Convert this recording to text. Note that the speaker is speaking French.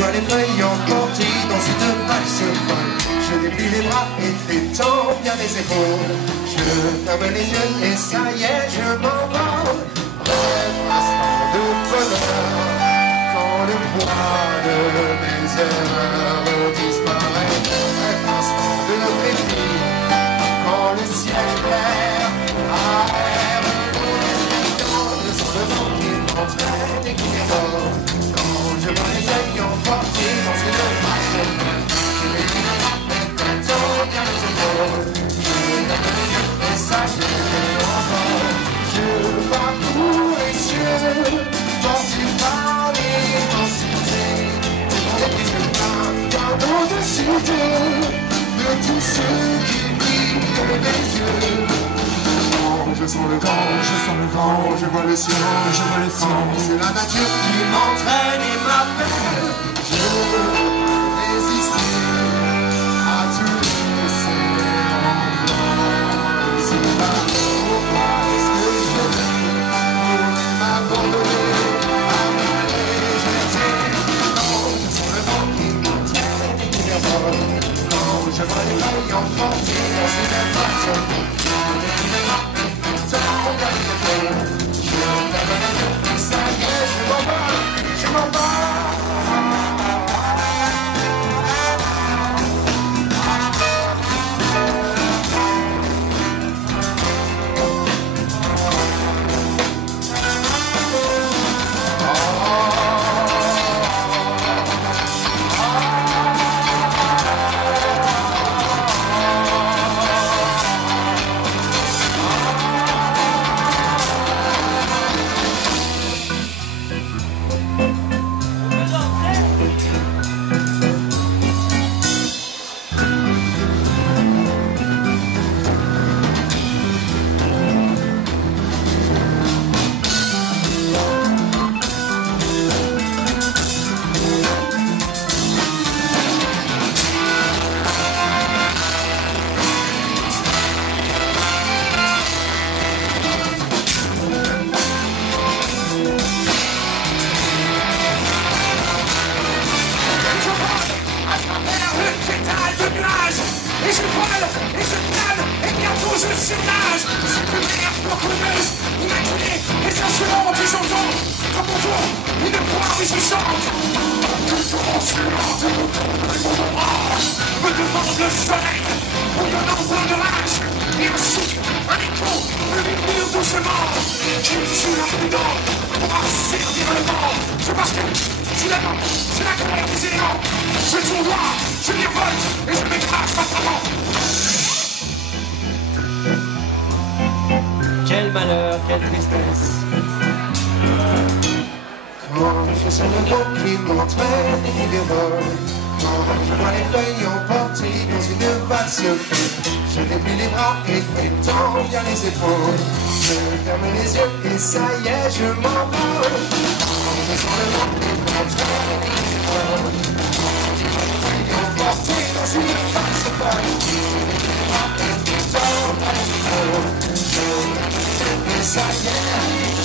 vois les feuilles emportées dans une valse folle. Je déplie les bras et t'étends bien les épaules. Je ferme les yeux et ça y est, je m'envole. Bref, instant de bonheur, quand le poids de mes erreurs disparaît. Bref, instant de répit, quand le ciel est clair, aère le son de vent qui m'entraîne et qui m'évore. Quand je vois les feuilles emportées dans une valse folle, je déplie les bras et t'étends bien les épaules. Et ça y est, je m'envole. Je parcours les cieux, porté par l'immensité. Car au-dessus de tous ceux qui brillent les yeux. Je sens le vent, je sens le vent, je vois le ciel, je vois le ciel. C'est la nature qui m'entraîne et m'appelle. Je veux résister à tous ces envois. C'est pas pourquoi est-ce que je veux m'abandonner à ma légèreté. Je sens le vent qui m'entraîne et qui m'envole. Quand je vois les feuilles emportées dans une valse folle, je m'en et je vole, et je plane, et bientôt je surnage. Cette mer porteuse, immaculée, et s'assurante, et j'entends, comme mon tour, une voix, et je chante. Toujours suivante, et mon orage me demande le soleil, bouillonnant plein de rage, et un souffle, un écho, me murmure doucement, qui me tue l'imprudent, pour asservir le vent. Je passe que, je la colère des éléments, je tournoie, je virevolte, et je m'écrase fatalement. Quel malheur, quelle tristesse. Quand je sens le vent qui m'entraîne et qui m'évole, quand je vois les feuilles emportées dans une valse folle, je déplie les bras et t'étends bien les épaules. Je ferme les yeux et ça y est, je m'envole. Quand je sens le vent qui m'entraîne et qui m'évole, quand je vois les feuilles emportées dans une valse folle, je déplie les bras et t'étends bien les épaules. Je ferme les yeux et ça y est,